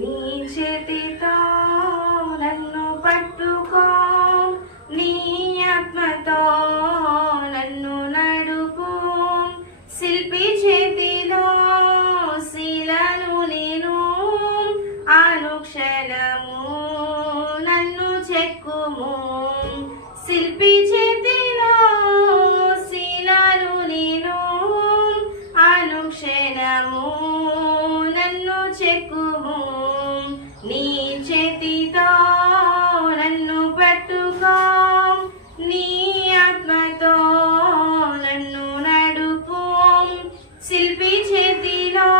నీ చేతితో నన్ను పట్టుకో, నీ ఆత్మతో నన్ను నడుపు. శిల్పి చేతిలో శిలను నేను, అనుక్షణము నన్ను చెక్కుము. శిల్పి చేతిలో శిలను నేను, అనుక్షణము నన్ను చెక్కుము. నీ చేతితో నన్ను పట్టుకో, నీ ఆత్మతో నన్ను నడుపు. శిల్పి చేతిలో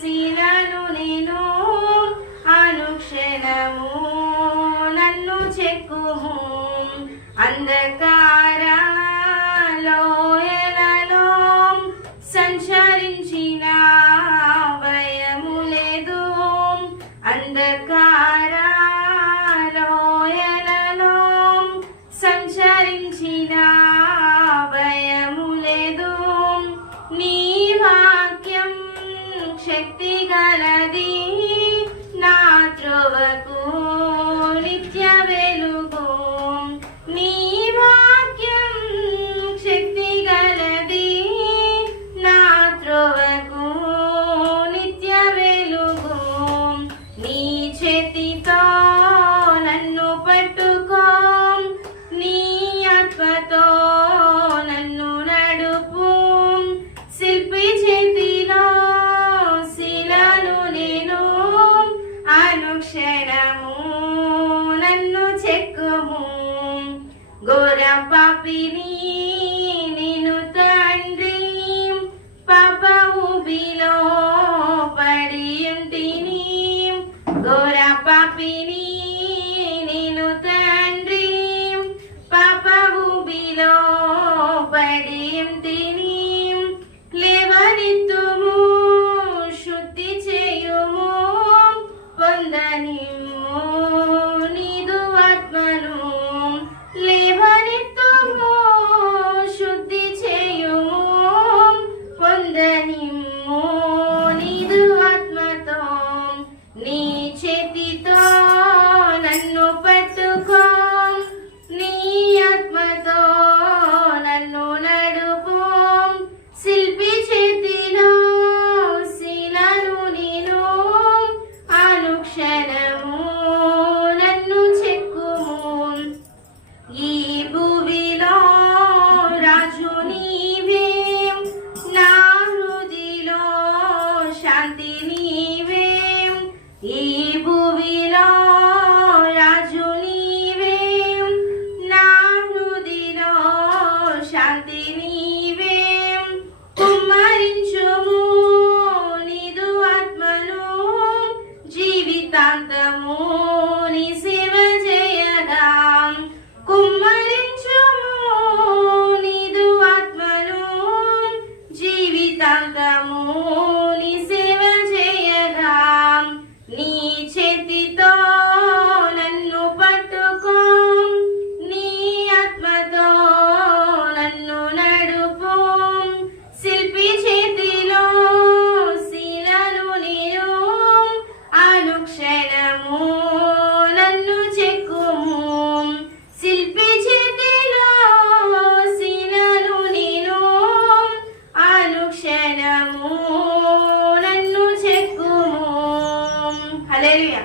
శిలను నేను, అనుక్షణము నన్ను చెక్కుము. అంధకార లోయలలో సంచరించిన భయము లేదు, అంధకార లోయలలో సంచరించిన భయము లేదు. నీ వాక్యం శక్తి గలది, నా త్రోవకు నిత్య వెలుగు. నీ వాక్యం శక్తి గలది, నా త్రోవకు నిత్య వెలుగు. నీ చేతితో నన్ను పట్టుకో, నీ ఆత్మతో నన్ను నడుపు. శిల్పి చేతిలో శిలను నేను, అనుక్షణము నన్ను చెక్కుము. ఘోర పాపిని నేను తండ్రి, పాప ఊబిలో పడి ఉంటిని. ఘోర పాపిని నేను తండ్రి, పాప ఊబిలో పడి ఉంటిని. లేవనెత్తుము, శుద్ధి చేయుము, పొందనిమ్ము నీదు ఆత్మను. లేవనెత్తుము, శుద్ధి చేయుము, పొందనిమ్ము నీదు ఆత్మతో. నీ చేతితో నన్ను పట్టుకో, నీ ఆత్మతో నన్ను నడుపు. శిల్పి చేతిలో శిలను నేను, అనుక్షణము నన్ను చెక్కుము. ఈ భూమిలో రాజు నీవే, నా హృదిలో శాంతి నీవే. ఈ భూమిలో రాజు నీవే, నా హృదిలో శాంతి నీవే. కుమ్మరించుము నీదు ఆత్మను, జీవితాంతము నీ సేవ చేయగా. కుమ్మరించుము నీదు ఆత్మను, జీవితాంతము నీ సేవ చేయగా. నీ చేతితో నన్ను పట్టుకో, నీ ఆత్మతో నన్ను నడుపు. శిల్పి చేతిలో శిలను నేను, అనుక్షణము నన్ను చెక్కుము. శిల్పి చేతిలో శిలను నేను, అనుక్షణము నన్ను చెక్కుము. హల్లెలూయా.